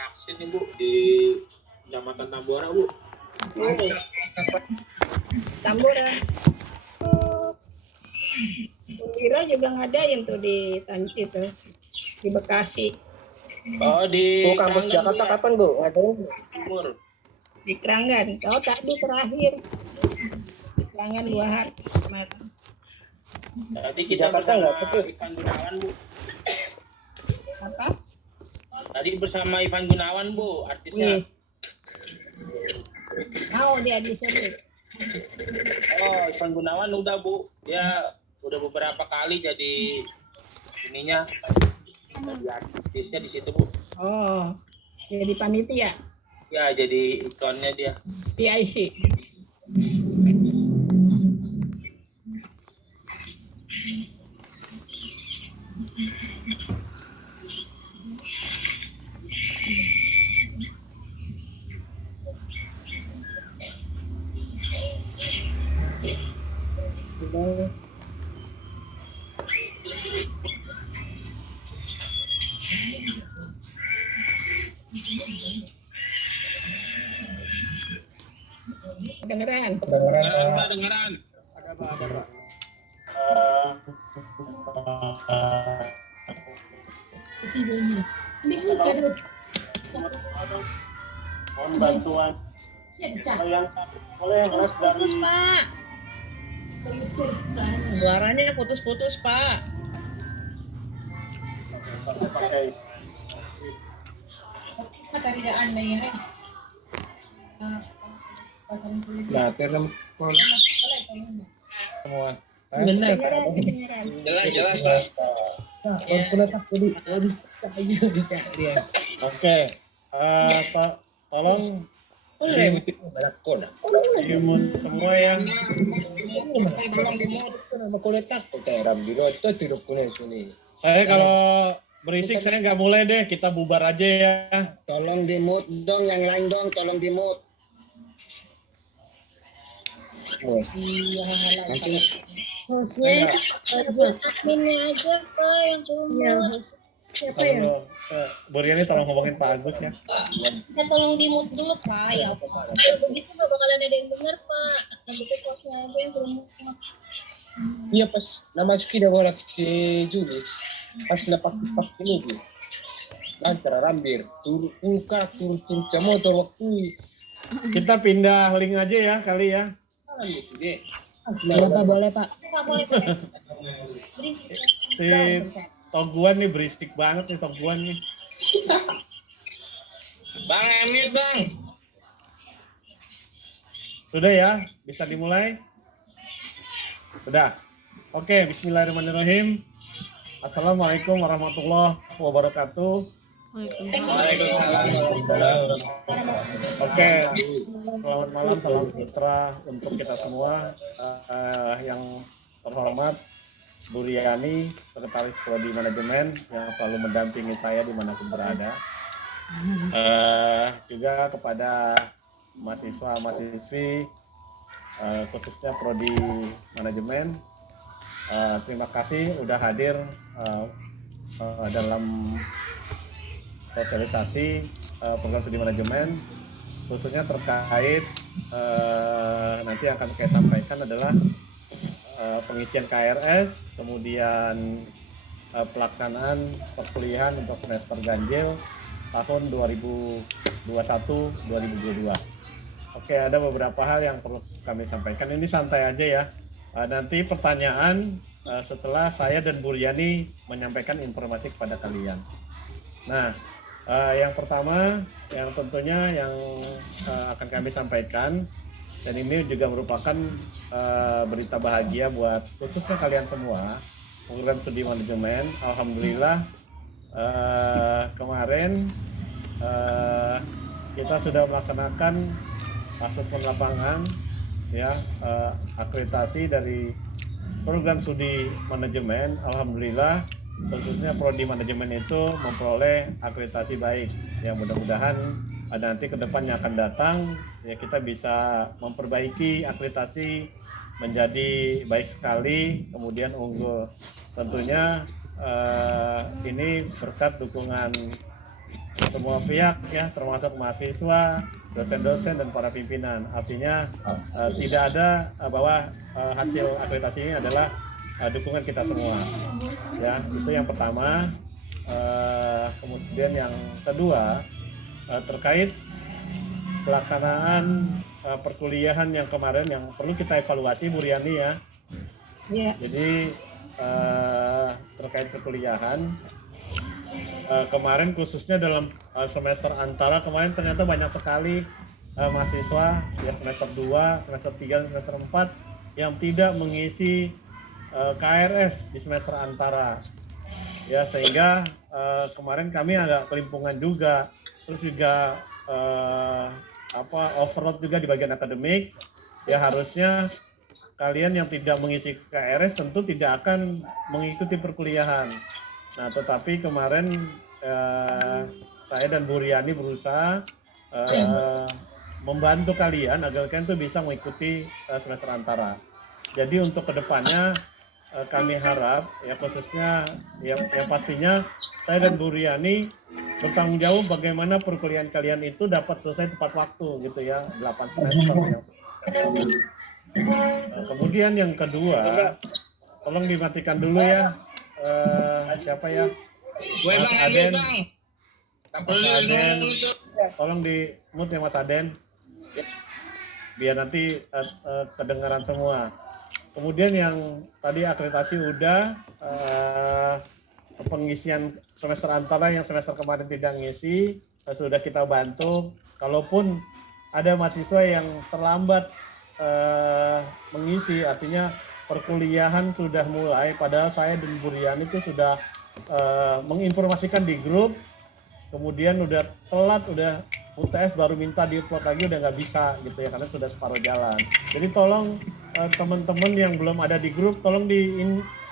vaksin nih Bu di Kecamatan Tambora Bu. Tambora. Kira juga ngadain tuh di Tanci tuh di Bekasi. Oh di kampus Keranggan, Jakarta Bu, ya? kapan Bu? Ngadain? Timur. Di Keranggan. Oh tadi terakhir di Keranggan 2 hari kemarin. Tadi kita Jakarta bersama nggak betul. Ivan Gunawan Bu. Apa? Tadi bersama Ivan Gunawan Bu, artisnya. Oh dia disebut. Oh Ivan Gunawan udah Bu, dia udah beberapa kali jadi ininya, jadi artisnya di situ Bu. Oh jadi panitia Ya jadi iklannya dia. PIC. Kedengeran. Kedengeran. Ada Pak. Mohon bantuan yang oleh dari Pak. Suaranya putus-putus, Pak. pakai Nah, terus semua. Benar, Pak. Kedengeran. jelas Pak. Oke, tolong dimun semua yang saya kalau berisik saya nggak mulai deh, kita bubar aja ya. Tolong di mute dong, yang lain dong, tolong di mute. Nanti Adminnya aja Pak yang punya. Siapa ya? Buriani tolong ngomongin Pak Agus ya. Kita tolong di mute dulu Pak ya Pak. Begitu nggak bakalan ada yang dengar Pak. Nanti posnya aja yang belum. iya pas nama sudah borak si Julis pas dapat ini tuh antara rambir tur motor waktu Kita pindah link aja ya kali ya. gitu deh. Iya Pak boleh Pak. Nggak boleh Pak. Berisik. Si Toguan nih berisik banget nih Toguan nih. Bang Emil Bang. Sudah ya, bisa dimulai? Sudah. Oke, bismillahirrahmanirrahim. Assalamualaikum warahmatullahi wabarakatuh. Waalaikumsalam. Oke, selamat malam, salam sejahtera untuk kita semua. Yang terhormat Bu Riani, Sekretaris Prodi Manajemen yang selalu mendampingi saya dimanapun berada. Juga kepada mahasiswa-mahasiswi, khususnya Prodi Manajemen, terima kasih udah hadir dalam sosialisasi program studi manajemen, khususnya terkait nanti yang akan saya sampaikan adalah pengisian KRS, kemudian pelaksanaan perkuliahan untuk semester ganjil tahun 2021-2022. Oke, ada beberapa hal yang perlu kami sampaikan. Ini santai aja ya. Nanti pertanyaan setelah saya dan Bu Riani menyampaikan informasi kepada kalian. Nah, yang pertama, yang tentunya yang akan kami sampaikan, dan ini juga merupakan berita bahagia buat khususnya kalian semua, program studi manajemen. Alhamdulillah kemarin kita sudah melaksanakan asesmen lapangan, ya, akreditasi dari program studi manajemen. Alhamdulillah khususnya prodi manajemen itu memperoleh akreditasi baik. Ya, mudah-mudahan nanti ke depannya akan datang ya kita bisa memperbaiki akreditasi menjadi baik sekali, kemudian unggul. Tentunya ini berkat dukungan semua pihak ya, termasuk mahasiswa, dosen-dosen dan para pimpinan. Artinya tidak ada bahwa hasil akreditasi ini adalah dukungan kita semua. Ya, itu yang pertama. Kemudian yang kedua terkait pelaksanaan perkuliahan yang kemarin yang perlu kita evaluasi, Bu Riani ya. Iya. Jadi terkait perkuliahan kemarin khususnya dalam semester antara kemarin ternyata banyak sekali mahasiswa ya semester 2, semester 3, semester 4 yang tidak mengisi KRS di semester antara. Ya sehingga kemarin kami agak kelimpungan juga, terus juga overload juga di bagian akademik. Ya harusnya kalian yang tidak mengisi KRS tentu tidak akan mengikuti perkuliahan. Nah, tetapi kemarin saya dan Bu Riani berusaha membantu kalian agar kalian tuh bisa mengikuti semester antara. Jadi untuk kedepannya kami harap ya khususnya yang pastinya saya dan Bu Riani bertanggung jawab bagaimana perkuliahan kalian itu dapat selesai tepat waktu gitu ya, 8 semester yang kemudian yang kedua, tolong dimatikan dulu ya. Siapa ya? Mas Aden. Mas Aden. Tolong di mute ya Mas Aden. Biar nanti kedengaran semua. Kemudian yang tadi akreditasi udah, pengisian semester antara yang semester kemarin tidak ngisi, sudah kita bantu. Kalaupun ada mahasiswa yang terlambat mengisi, artinya perkuliahan sudah mulai, padahal saya dan Bu Riani itu sudah menginformasikan di grup, kemudian udah telat, udah UTS baru minta di-upload lagi, udah nggak bisa gitu ya, karena sudah separuh jalan. Jadi tolong teman-teman yang belum ada di grup, tolong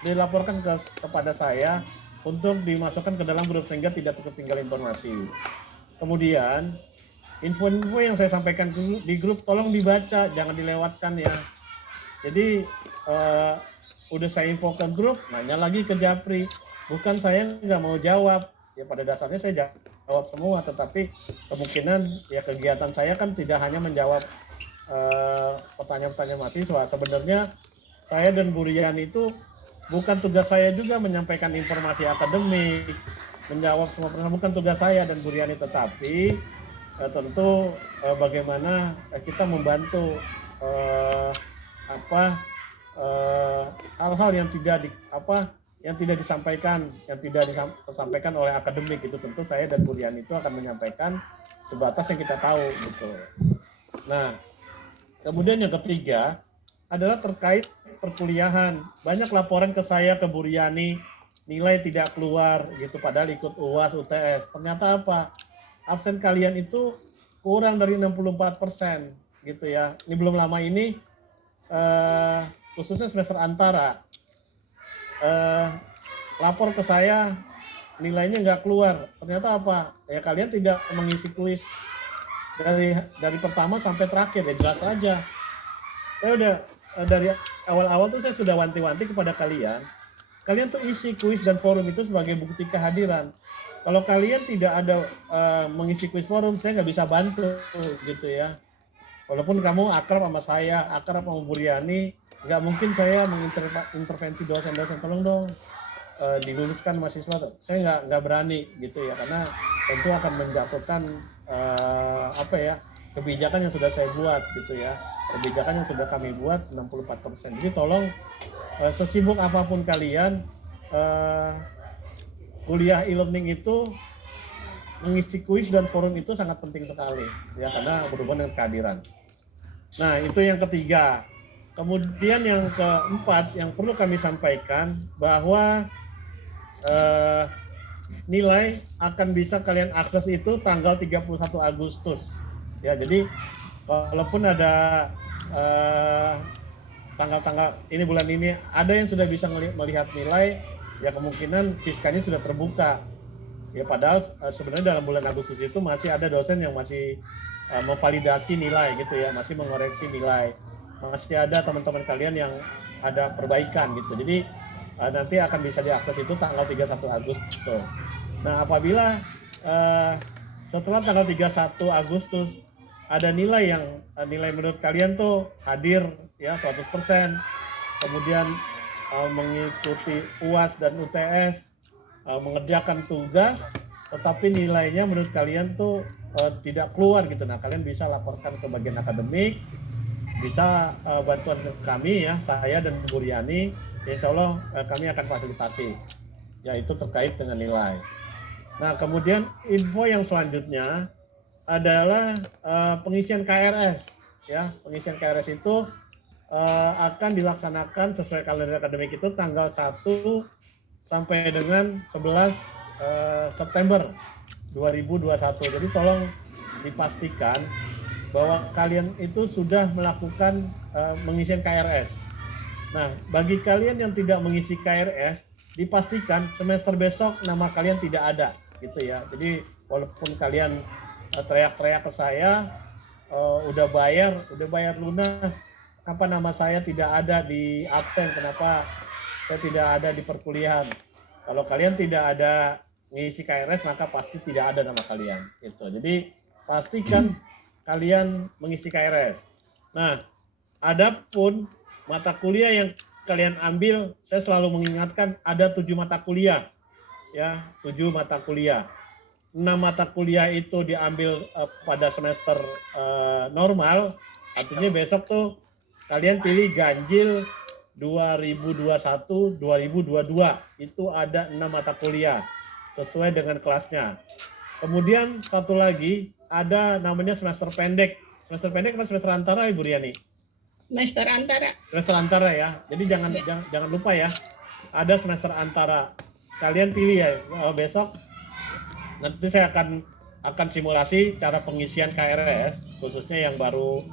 dilaporkan kepada saya untuk dimasukkan ke dalam grup sehingga tidak ketinggal informasi. Kemudian info-info yang saya sampaikan di grup tolong dibaca, jangan dilewatkan ya. Jadi udah saya info ke grup, nanya lagi ke Japri. Bukan saya nggak mau jawab, ya pada dasarnya saya jawab semua, tetapi kemungkinan ya kegiatan saya kan tidak hanya menjawab pertanyaan-pertanyaan mahasiswa. Sebenarnya saya dan Bu Rian itu bukan tugas saya juga menyampaikan informasi akademik, menjawab semua pertanyaan, bukan tugas saya dan Bu Riani, tetapi tentu bagaimana kita membantu hal-hal yang tidak disampaikan oleh akademik, itu tentu saya dan Bu Riani itu akan menyampaikan sebatas yang kita tahu gitu. Nah, kemudian yang ketiga adalah terkait perkuliahan. Banyak laporan ke saya, ke Bu Riani, nilai tidak keluar gitu padahal ikut UAS, UTS. Ternyata apa? Absen kalian itu kurang dari 64% gitu ya. Ini belum lama ini khususnya semester antara lapor ke saya nilainya nggak keluar. Ternyata apa? Ya kalian tidak mengisi kuis dari pertama sampai terakhir, ya jelas aja. Saya udah dari awal-awal tuh saya sudah wanti-wanti kepada kalian. Kalian tuh isi kuis dan forum itu sebagai bukti kehadiran. Kalau kalian tidak ada mengisi kuis forum, saya nggak bisa bantu gitu ya. Walaupun kamu akrab sama saya, akrab sama Bu Riani, nggak mungkin saya mengintervensi dosen-dosen, tolong dong diluluskan mahasiswa. Saya nggak berani gitu ya, karena tentu akan menjatuhkan kebijakan yang sudah saya buat gitu ya. Kebijakan yang sudah kami buat 64%. Jadi tolong sesibuk apapun kalian, kuliah e-learning itu mengisi kuis dan forum itu sangat penting sekali ya, karena berhubungan dengan kehadiran. Nah, itu yang ketiga. Kemudian yang keempat yang perlu kami sampaikan bahwa nilai akan bisa kalian akses itu tanggal 31 Agustus. Ya, jadi walaupun ada tanggal-tanggal ini, bulan ini ada yang sudah bisa melihat nilai, ya kemungkinan siskanya sudah terbuka. Ya padahal sebenarnya dalam bulan Agustus itu masih ada dosen yang masih memvalidasi nilai gitu ya, masih mengoreksi nilai. Masih ada teman-teman kalian yang ada perbaikan gitu. Jadi nanti akan bisa diakses itu tanggal 31 Agustus. Nah, apabila setelah tanggal 31 Agustus ada nilai yang nilai menurut kalian tuh hadir ya 100%, kemudian mengikuti UAS dan UTS, mengerjakan tugas, tetapi nilainya menurut kalian tuh tidak keluar gitu. Nah, kalian bisa laporkan ke bagian akademik, bisa bantuan ke kami ya, saya dan Bu Riani, insya Allah kami akan fasilitasi, yaitu terkait dengan nilai. Nah, kemudian info yang selanjutnya adalah pengisian KRS. Ya, pengisian KRS itu akan dilaksanakan sesuai kalender akademik itu tanggal 1 sampai dengan 11 September 2021. Jadi tolong dipastikan bahwa kalian itu sudah melakukan pengisian KRS. Nah, bagi kalian yang tidak mengisi KRS, dipastikan semester besok nama kalian tidak ada, gitu ya. Jadi walaupun kalian teriak-teriak ke saya, udah bayar lunas, kenapa nama saya tidak ada di absen, kenapa saya tidak ada di perkuliahan. Kalau kalian tidak ada ngisi KRS, maka pasti tidak ada nama kalian. Gitu. Jadi pastikan kalian mengisi KRS. Nah, adapun mata kuliah yang kalian ambil, saya selalu mengingatkan ada 7 mata kuliah, ya 7 mata kuliah. 6 mata kuliah itu diambil pada semester normal, artinya besok tuh kalian pilih ganjil 2021-2022, itu ada 6 mata kuliah sesuai dengan kelasnya. Kemudian satu lagi ada namanya semester pendek. Semester pendek atau semester antara, Ibu Riani? Semester antara. Semester antara ya. Jadi jangan lupa ya. Ada semester antara. Kalian pilih ya besok. Nanti saya akan simulasi cara pengisian KRS, khususnya yang baru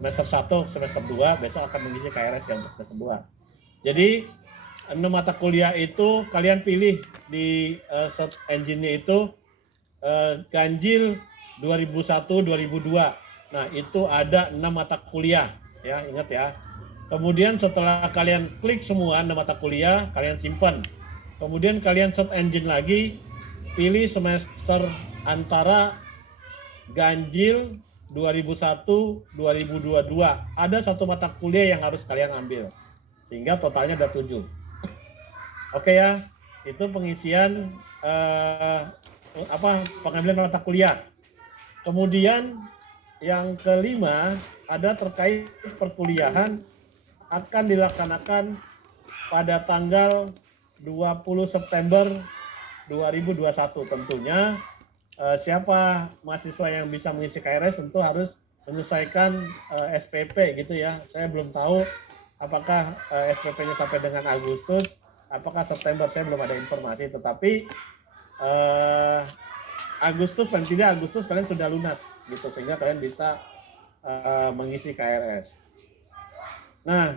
semester 1, semester 2, besok akan mengisi KRS yang semester 2. Jadi 6 mata kuliah itu kalian pilih di search engine-nya itu ganjil 2001-2002. Nah, itu ada 6 mata kuliah, ya, ingat ya. Kemudian setelah kalian klik semua 6 mata kuliah, kalian simpan. Kemudian kalian search engine lagi, pilih semester antara ganjil 2001-2022. Ada 1 mata kuliah yang harus kalian ambil. Sehingga totalnya ada 7. Oke ya, itu pengisian pengambilan mata kuliah. Kemudian yang kelima ada terkait perkuliahan akan dilaksanakan pada tanggal 20 September 2021. Tentunya siapa mahasiswa yang bisa mengisi KRS tentu harus menyelesaikan SPP gitu ya. Saya belum tahu apakah SPP-nya sampai dengan Agustus, apakah September, saya belum ada informasi. Tetapi Agustus, paling tidak Agustus kalian sudah lunas gitu, sehingga kalian bisa mengisi KRS. Nah,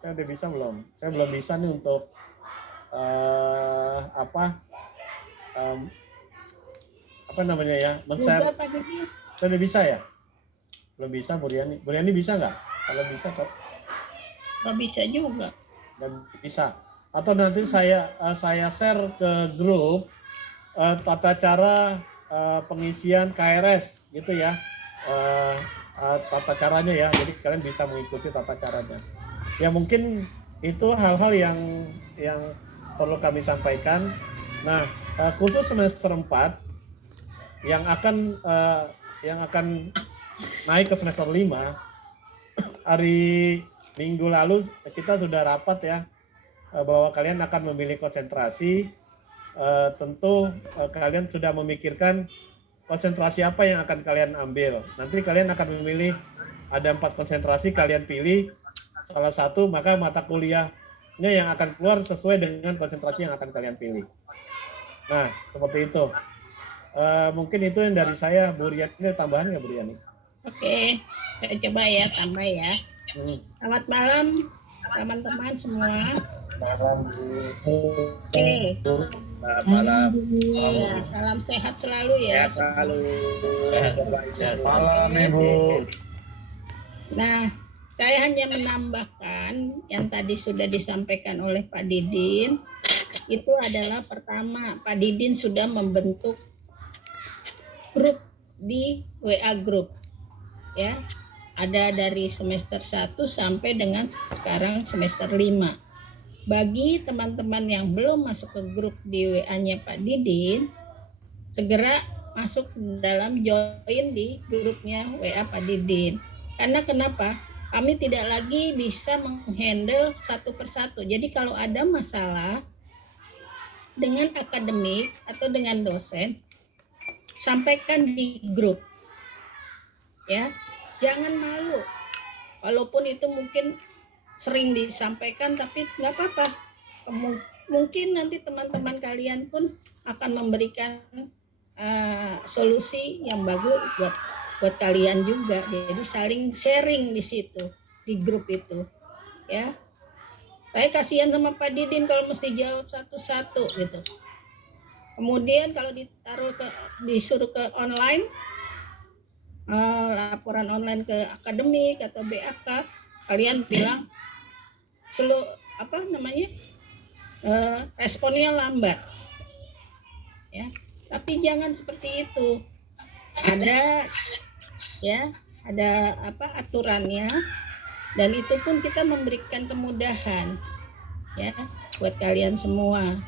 saya udah bisa belum? Saya belum bisa nih untuk apa namanya ya, men-share. Saya udah bisa ya? Belum bisa, Bu Riani. Bu Riani bisa nggak? Kalau bisa, kok. Nggak bisa juga. Nggak bisa. Atau nanti saya share ke grup tata cara pengisian KRS gitu ya. Tata caranya ya. Jadi kalian bisa mengikuti tata caranya. Ya mungkin itu hal-hal yang perlu kami sampaikan. Nah, khusus semester 4 yang akan naik ke semester 5, hari Minggu lalu kita sudah rapat ya, bahwa kalian akan memilih konsentrasi. Tentu kalian sudah memikirkan konsentrasi apa yang akan kalian ambil. Nanti kalian akan memilih, ada 4 konsentrasi, kalian pilih salah satu, maka mata kuliahnya yang akan keluar sesuai dengan konsentrasi yang akan kalian pilih. Nah, seperti itu. Mungkin itu yang dari saya. Bu Riani, ada tambahan nggak, Bu Riani? Oke, saya coba ya tambah ya. Selamat malam teman-teman semua. Malam. Oke. Malam. Ya, salam sehat selalu ya. Selalu. Malam, Ibu. Nah, saya hanya menambahkan yang tadi sudah disampaikan oleh Pak Didin. Itu adalah pertama, Pak Didin sudah membentuk grup di WA grup ya. Ada dari semester 1 sampai dengan sekarang semester 5. Bagi teman-teman yang belum masuk ke grup di WA-nya Pak Didin, segera masuk dalam join di grupnya WA Pak Didin. Karena kenapa? Kami tidak lagi bisa menghandle satu persatu. Jadi kalau ada masalah dengan akademik atau dengan dosen, sampaikan di grup. Ya, jangan malu. Walaupun itu mungkin sering disampaikan, tapi nggak apa-apa. Mungkin nanti teman-teman kalian pun akan memberikan solusi yang bagus buat kalian juga. Jadi saling sharing di situ, di grup itu. Ya, saya kasihan sama Pak Didin kalau mesti jawab satu-satu gitu. Kemudian kalau disuruh ke online, laporan online ke akademik atau BAK, kalian bilang responnya lambat. Ya, tapi jangan seperti itu. Ada aturannya, dan itu pun kita memberikan kemudahan ya buat kalian semua.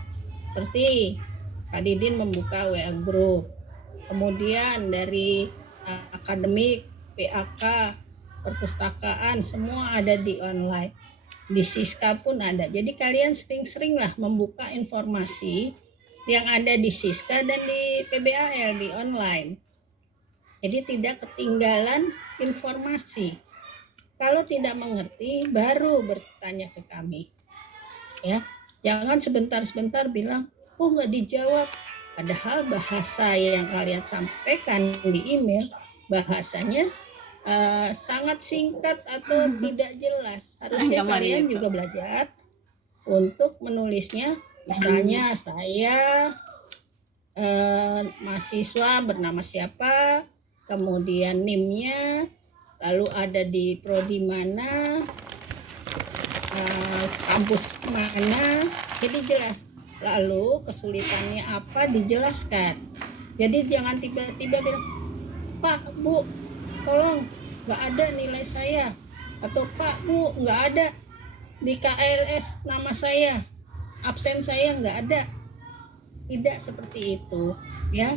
Seperti Pak Didin membuka WA group, kemudian dari akademik, PAK, perpustakaan, semua ada di online. Di Siska pun ada. Jadi kalian sering-seringlah membuka informasi yang ada di Siska dan di PBAL di online. Jadi tidak ketinggalan informasi. Kalau tidak mengerti, baru bertanya ke kami. Ya, jangan sebentar-sebentar bilang, oh nggak dijawab. Padahal bahasa yang kalian sampaikan di email, bahasanya sangat singkat atau tidak jelas. Harusnya kalian juga belajar untuk menulisnya. Misalnya saya mahasiswa bernama siapa, kemudian NIM-nya, lalu ada di prodi mana, kampus mana, jadi jelas. Lalu kesulitannya apa dijelaskan. Jadi jangan tiba-tiba bilang, Pak, Bu, tolong nggak ada nilai saya, atau Pak, Bu, nggak ada di KRS nama saya, absen saya nggak ada. Tidak seperti itu ya.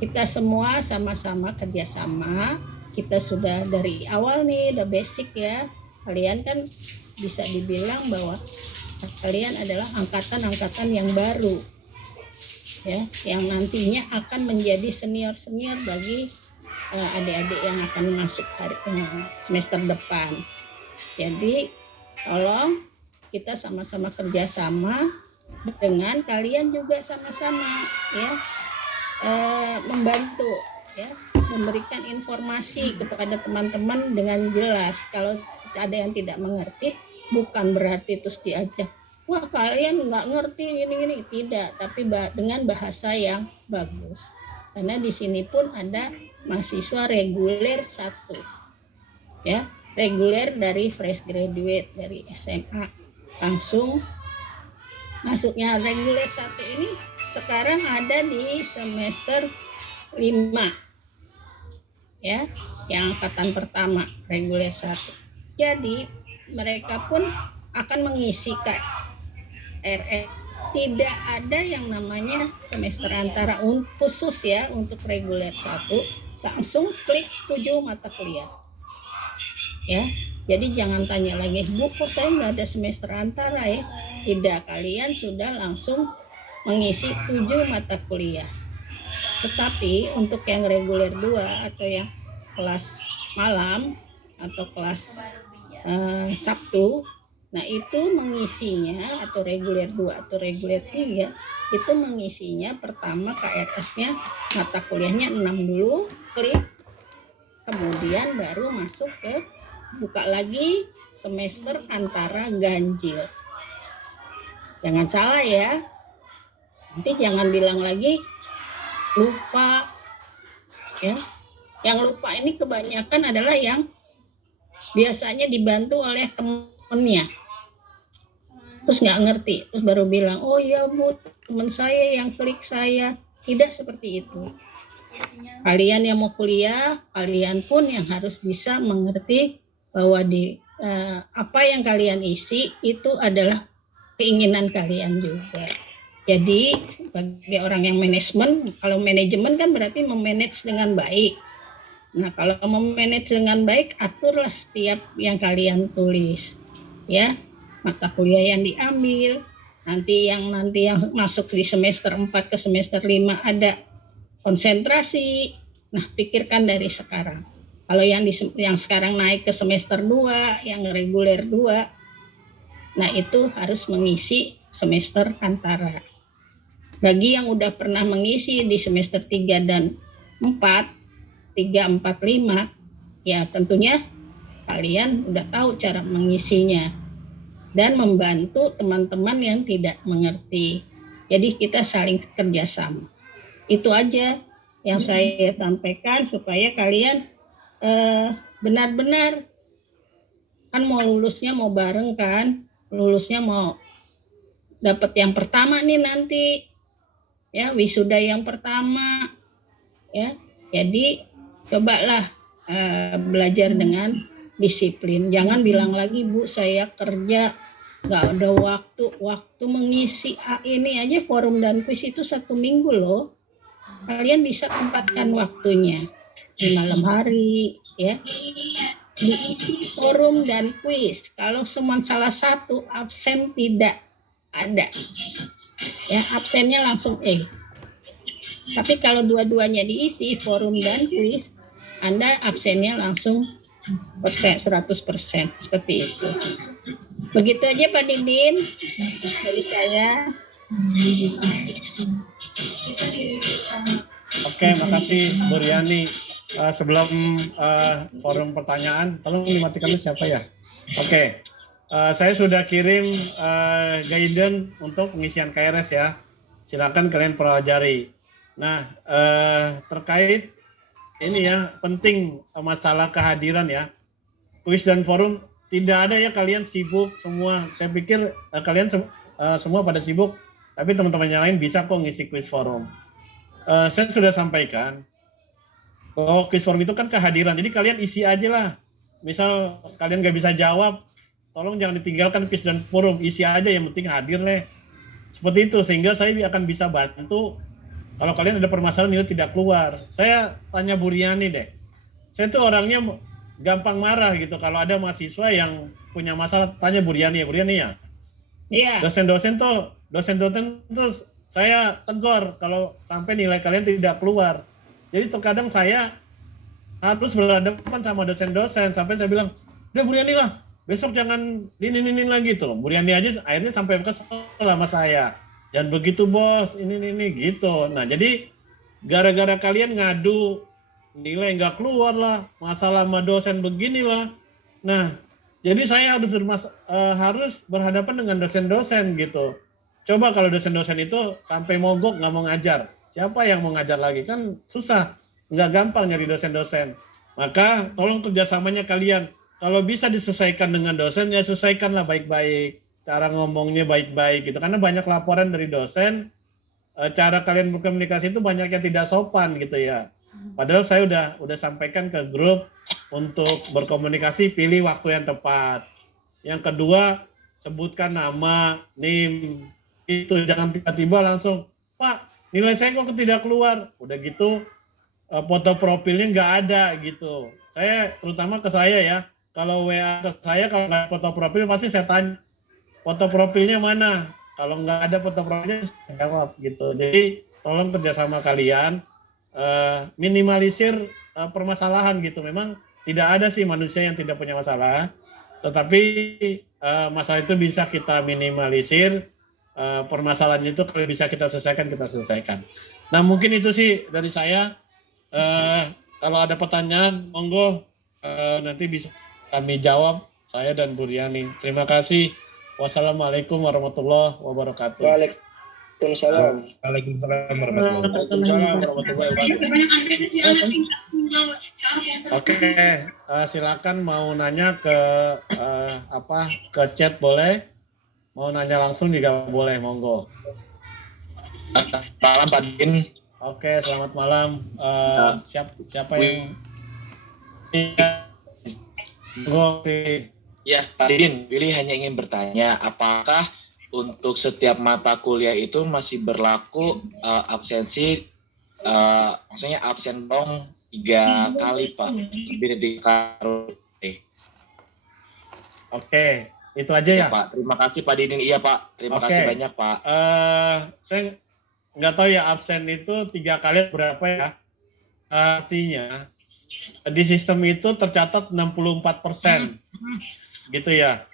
Kita semua sama-sama kerjasama. Kita sudah dari awal nih, udah basic ya. Kalian kan bisa dibilang bahwa kalian adalah angkatan-angkatan yang baru ya, yang nantinya akan menjadi senior-senior bagi adik-adik yang akan masuk semester depan. Jadi tolong kita sama-sama kerjasama dengan kalian juga sama-sama ya, membantu ya, memberikan informasi kepada teman-teman dengan jelas. Kalau ada yang tidak mengerti, bukan berarti terus diajak, wah kalian nggak ngerti gini-gini, tidak, tapi dengan bahasa yang bagus. Karena di sini pun ada mahasiswa reguler 1 ya, reguler dari fresh graduate dari SMA langsung masuknya. Reguler 1 ini sekarang ada di semester 5 ya, yang angkatan pertama reguler 1. Jadi mereka pun akan mengisi KRS. Tidak ada yang namanya semester antara khusus ya untuk reguler 1. Langsung klik 7 mata kuliah. Ya, jadi jangan tanya lagi, Bu, kok saya nggak ada semester antara ya? Tidak, kalian sudah langsung mengisi 7 mata kuliah. Tetapi untuk yang reguler 2 atau yang kelas malam atau kelas Sabtu, nah itu mengisinya, atau reguler 2 atau reguler 3, itu mengisinya pertama KRS-nya, mata kuliahnya 6 dulu, klik, kemudian baru masuk ke buka lagi semester antara ganjil. Jangan salah ya, nanti jangan bilang lagi lupa ya. Yang lupa ini kebanyakan adalah yang biasanya dibantu oleh temennya, terus nggak ngerti, terus baru bilang, oh iya Bu, teman saya yang klik saya. Tidak seperti itu Kalian yang mau kuliah, kalian pun yang harus bisa mengerti bahwa apa yang kalian isi itu adalah keinginan kalian juga. Jadi sebagai orang yang manajemen, kalau manajemen kan berarti memanage dengan baik. Nah, kalau memanage dengan baik, aturlah setiap yang kalian tulis. Ya, mata kuliah yang diambil, nanti yang masuk di semester 4 ke semester 5 ada konsentrasi. Nah, pikirkan dari sekarang. Kalau yang sekarang naik ke semester 2, yang reguler 2, nah itu harus mengisi semester antara. Bagi yang udah pernah mengisi di semester 3 dan 4, 3, 4, 5, ya tentunya kalian udah tahu cara mengisinya dan membantu teman-teman yang tidak mengerti. Jadi kita saling kerjasama. Itu aja yang saya sampaikan supaya kalian benar-benar kan mau lulusnya mau bareng kan, lulusnya mau dapat yang pertama nih nanti, ya wisuda yang pertama, ya. Jadi cobalah belajar dengan disiplin. Jangan bilang lagi, Bu, saya kerja nggak ada waktu mengisi ini aja forum dan kuis itu 1 minggu loh. Kalian bisa tempatkan waktunya di malam hari, ya. Diisi forum dan kuis. Kalau cuma salah satu absen tidak ada, ya absennya langsung E. Tapi kalau dua-duanya diisi forum dan kuis, Anda absennya langsung 100%, seperti itu. Begitu aja Pak Didin dari saya. Oke, makasih Bu Riani. Sebelum forum pertanyaan, tolong dimatikan siapa ya? Oke, saya sudah kirim guidance untuk pengisian KRS ya. Silakan kalian pelajari. Nah, terkait ini ya, penting masalah kehadiran ya. Kuis dan forum tidak ada ya, kalian sibuk semua. Saya pikir kalian semua pada sibuk, tapi teman-teman yang lain bisa kok ngisi kuis forum. Saya sudah sampaikan bahwa kuis forum itu kan kehadiran, jadi kalian isi aja lah. Misal kalian nggak bisa jawab, tolong jangan ditinggalkan kuis dan forum, isi aja, yang penting hadir deh. Seperti itu, sehingga saya akan bisa bantu kalau kalian ada permasalahan itu tidak keluar. Saya tanya Bu Riani deh, saya tuh orangnya gampang marah gitu, kalau ada mahasiswa yang punya masalah, tanya Bu Riani ya. Iya. Dosen-dosen tuh saya tegur kalau sampai nilai kalian tidak keluar. Jadi terkadang saya harus berhadapan sama dosen-dosen sampai saya bilang, udah Bu Riani lah, besok jangan ini lagi tuh. Bu Riani aja akhirnya sampai kesel sama saya. Dan begitu bos, ini gitu. Nah jadi gara-gara kalian ngadu nilai nggak keluar lah, masalah sama dosen beginilah. Nah jadi saya harus berhadapan dengan dosen-dosen gitu. Coba kalau dosen-dosen itu sampai mogok nggak mau ngajar, siapa yang mau ngajar lagi? Kan susah, nggak gampang nyari dosen-dosen. Maka tolong kerjasamanya kalian. Kalau bisa diselesaikan dengan dosen, ya selesaikanlah baik-baik. Cara ngomongnya baik-baik gitu. Karena banyak laporan dari dosen, cara kalian berkomunikasi itu banyak yang tidak sopan gitu ya. Padahal saya udah sampaikan ke grup untuk berkomunikasi, pilih waktu yang tepat. Yang kedua, sebutkan nama, NIM, itu jangan tiba-tiba langsung, Pak, nilai saya kok tidak keluar. Udah gitu, foto profilnya nggak ada gitu. Saya, terutama ke saya ya, kalau WA ke saya, kalau nggak foto profil, pasti saya tanya, foto profilnya mana? Kalau nggak ada foto profilnya, saya jawab gitu. Jadi, tolong kerjasama kalian, minimalisir permasalahan gitu. Memang tidak ada sih manusia yang tidak punya masalah, tetapi masalah itu bisa kita minimalisir, permasalahan itu kalau bisa kita selesaikan. Nah mungkin itu sih dari saya. Kalau ada pertanyaan, monggo nanti bisa kami jawab, saya dan Bu Riani. Terima kasih. Wassalamualaikum warahmatullahi wabarakatuh. Waalaikumsalam. Waalaikumsalam warahmatullahi wabarakatuh. Oke, silakan mau nanya ke ke chat boleh, mau nanya langsung juga boleh, monggo. Malam Pak Din. Oke, selamat malam. Siapa yang Oke. Ya, Pak Didin, Willy hanya ingin bertanya, apakah untuk setiap mata kuliah itu masih berlaku absensi, maksudnya absen dong 3 kali, Pak, lebih dari Oke, itu aja ya. Pak, terima kasih Pak Didin. Iya Pak, terima Oke. kasih banyak Pak. Saya nggak tahu ya absen itu 3 kali berapa ya. Artinya di sistem itu tercatat 64%, gitu ya.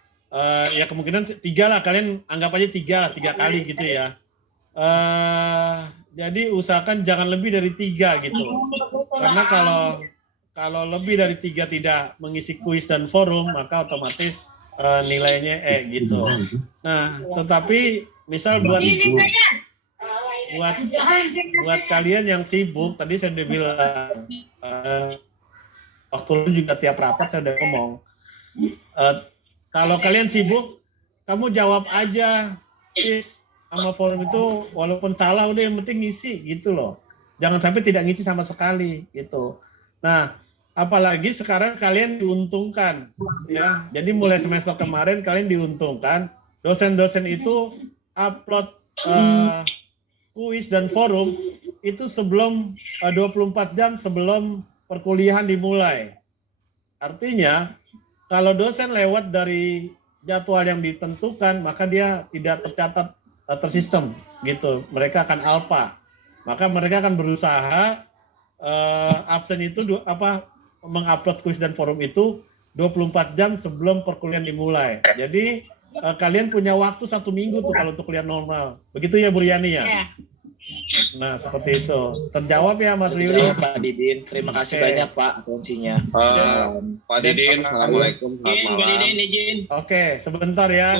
Ya kemungkinan 3 lah, kalian anggap aja 3 kali gitu ya. Jadi usahakan jangan lebih dari 3 gitu. Karena kalau lebih dari 3 tidak mengisi kuis dan forum, maka otomatis nilainya gitu. Nah, tetapi misal buat kalian yang sibuk, tadi saya udah bilang, waktu lu juga tiap rapat saya udah ngomong, kalau kalian sibuk, kamu jawab aja sama forum itu, walaupun salah udah yang penting ngisi gitu loh. Jangan sampai tidak ngisi sama sekali gitu. Nah, apalagi sekarang kalian diuntungkan ya. Jadi mulai semester kemarin kalian diuntungkan, dosen-dosen itu upload kuis dan forum itu sebelum 24 jam sebelum perkuliahan dimulai. Artinya kalau dosen lewat dari jadwal yang ditentukan, maka dia tidak tercatat tersistem gitu. Mereka akan alpha. Maka mereka akan berusaha absen itu mengupload kuis dan forum itu 24 jam sebelum perkuliahan dimulai. Jadi kalian punya waktu 1 minggu tuh kalau untuk kuliah normal. Begitu ya Bu Riani ya? Nah, seperti itu. Terjawab ya Mas Riri? Terjawab Pak Didin. Terima kasih banyak Pak atensinya. Pak Didin, Assalamualaikum. Selamat malam. Oke, sebentar ya.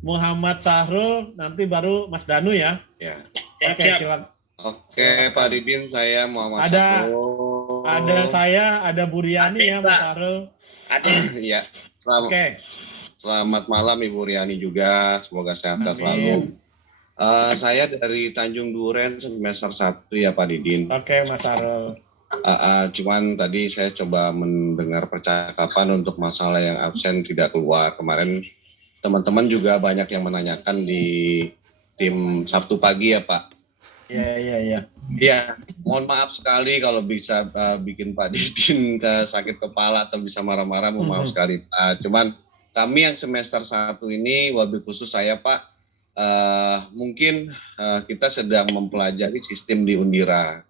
Muhammad Sahrul, nanti baru Mas Danu ya. Ya. Oke, silakan. Oke, Pak Didin, saya Muhammad Ada Sahrul. saya, ada Bu Riani ya, Mas Sahrul. Iya. Oke. Selamat malam Ibu Riani juga. Semoga sehat selalu. Saya dari Tanjung Duren semester 1 ya Pak Didin. Oke, Mas Sahrul. Cuman tadi saya coba mendengar percakapan untuk masalah yang absen tidak keluar. Kemarin teman-teman juga banyak yang menanyakan di tim Sabtu pagi ya Pak. Iya. Iya, mohon maaf sekali kalau bisa bikin Pak Didin sakit kepala atau bisa marah-marah, mohon maaf sekali. Cuman kami yang semester 1 ini, wabil khusus saya Pak, mungkin kita sedang mempelajari sistem di Undira.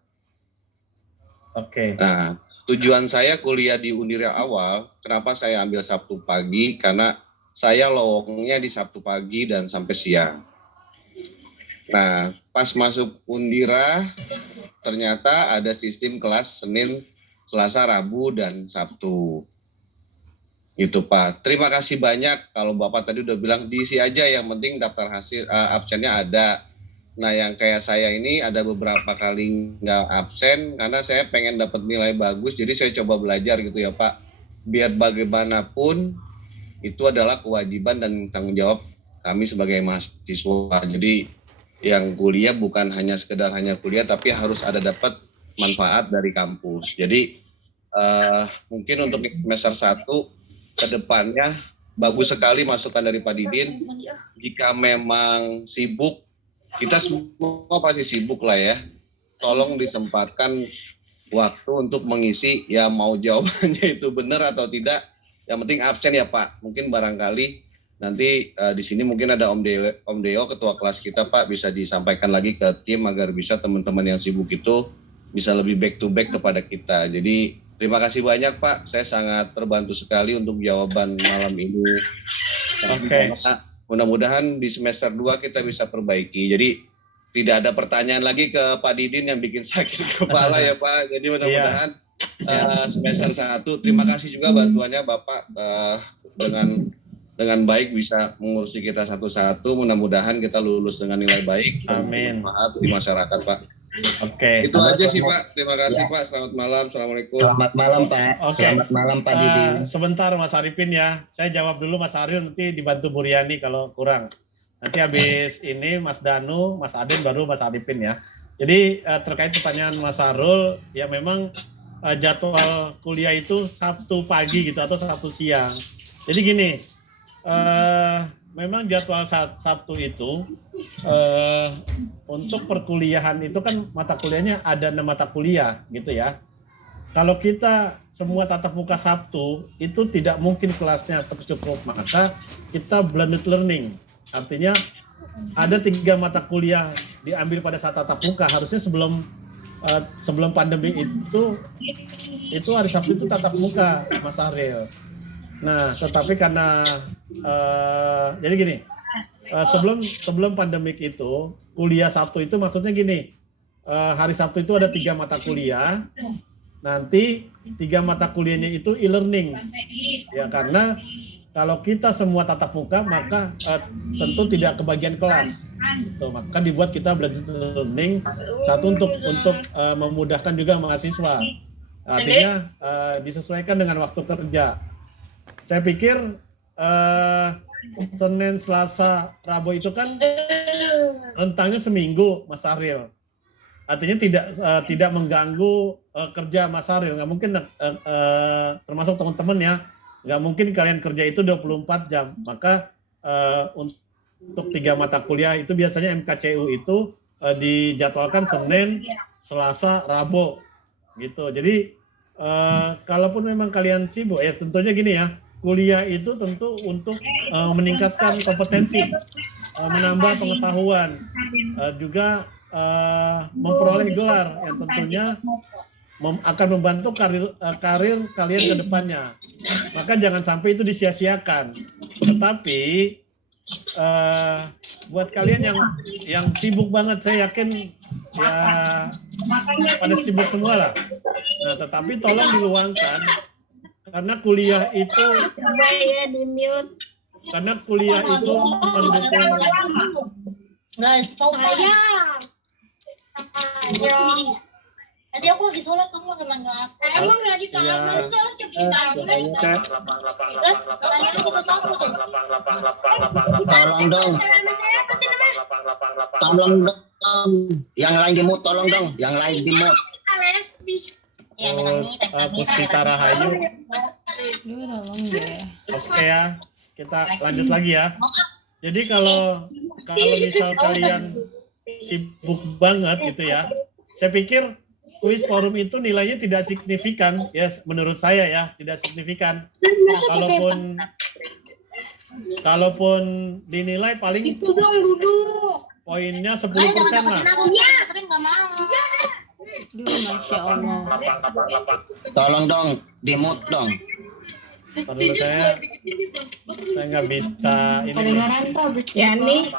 Oke. Nah, tujuan saya kuliah di Undira awal, kenapa saya ambil Sabtu pagi? Karena saya lowongnya di Sabtu pagi dan sampai siang. Nah, pas masuk Undira, ternyata ada sistem kelas Senin, Selasa, Rabu, dan Sabtu. Gitu Pak. Terima kasih banyak. Kalau Bapak tadi udah bilang diisi aja, yang penting daftar hasil absennya ada. Nah, yang kayak saya ini ada beberapa kali nggak absen karena saya pengen dapat nilai bagus. Jadi saya coba belajar gitu ya Pak. Biar bagaimanapun itu adalah kewajiban dan tanggung jawab kami sebagai mahasiswa. Jadi yang kuliah bukan hanya sekedar hanya kuliah, tapi harus ada dapat manfaat dari kampus. Jadi mungkin untuk semester 1 ke depannya bagus sekali masukan dari Pak Didin. Jika memang sibuk, kita semua pasti sibuk lah ya. Tolong disempatkan waktu untuk mengisi, ya mau jawabannya itu benar atau tidak. Yang penting absen ya Pak. Mungkin barangkali nanti di sini mungkin ada Om Deo, ketua kelas kita Pak, bisa disampaikan lagi ke tim agar bisa teman-teman yang sibuk itu bisa lebih back to back kepada kita. Jadi terima kasih banyak Pak, saya sangat terbantu sekali untuk jawaban malam ini. Oke. Mudah-mudahan di semester 2 kita bisa perbaiki. Jadi tidak ada pertanyaan lagi ke Pak Didin yang bikin sakit kepala ya Pak. Jadi mudah-mudahan semester 1, terima kasih juga bantuannya Bapak dengan baik bisa mengurusi kita satu-satu. Mudah-mudahan kita lulus dengan nilai baik. Amin. Bermanfaat di masyarakat Pak. Oke. Itu aja sih Pak. Terima kasih Pak. Selamat malam. Assalamualaikum. Selamat malam Pak. Oke. Selamat malam Pak Didin. Sebentar Mas Arifin ya. Saya jawab dulu Mas Arifin, nanti dibantu Bu Riani kalau kurang. Nanti habis ini Mas Danu, Mas Aden baru Mas Arifin ya. Jadi terkait pertanyaan Mas Sarul, ya memang jadwal kuliah itu Sabtu pagi gitu atau Sabtu siang. Jadi gini, memang jadwal Sabtu itu untuk perkuliahan itu kan mata kuliahnya ada 6 mata kuliah gitu ya. Kalau kita semua tatap muka Sabtu itu tidak mungkin kelasnya tercukup, maka kita blended learning. Artinya ada 3 mata kuliah diambil pada saat tatap muka. Harusnya sebelum pandemi itu hari Sabtu itu tatap muka, Mas Ariel. Nah, tetapi karena jadi gini, sebelum pandemik itu kuliah Sabtu itu maksudnya gini, hari Sabtu itu ada 3 mata kuliah. Nanti 3 mata kuliahnya itu e-learning, ya karena kalau kita semua tatap muka maka tentu tidak kebagian kelas, gitu. Maka dibuat kita blended learning, satu untuk memudahkan juga mahasiswa, artinya disesuaikan dengan waktu kerja. Saya pikir Senin, Selasa, Rabu itu kan rentangnya seminggu, Mas Ariel. Artinya tidak mengganggu kerja Mas Ariel. Nggak mungkin termasuk teman-teman ya, nggak mungkin kalian kerja itu 24 jam. Maka untuk 3 mata kuliah itu biasanya MKCU itu dijadwalkan Senin, Selasa, Rabu gitu. Jadi kalaupun memang kalian sibuk, ya tentunya gini ya, kuliah itu tentu untuk meningkatkan kompetensi, menambah pengetahuan, juga memperoleh gelar yang tentunya akan membantu karir kalian ke depannya. Maka jangan sampai itu disia-siakan. Tetapi buat kalian yang sibuk banget, saya yakin ya pada sibuk semua lah. Nah, tetapi tolong diluangkan karena kuliah itu mendukung. Tadi aku lagi sholat, kamu kenal nggak aku? Emang lagi sholat, sholat ke kita. Tolong dong. Yang lain di mute, tolong dong. Yang lain di mute. Puspita Rahayu. Oke ya, kita lanjut lagi ya. Jadi kalau misal kalian sibuk banget gitu ya, saya pikir kuis forum itu nilainya tidak signifikan, ya menurut saya ya, tidak signifikan. Kalaupun dinilai paling poinnya 10% lah. Masya Allah. Tolong dong, di mute dong. Perlu saya nggak bisa ini. Yani